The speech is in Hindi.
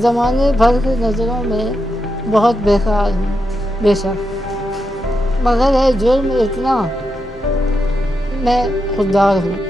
ज़माने भर की नज़रों में बहुत बेकार हूँ बेशक, मगर है जुर्म इतना मैं खुददार हूँ।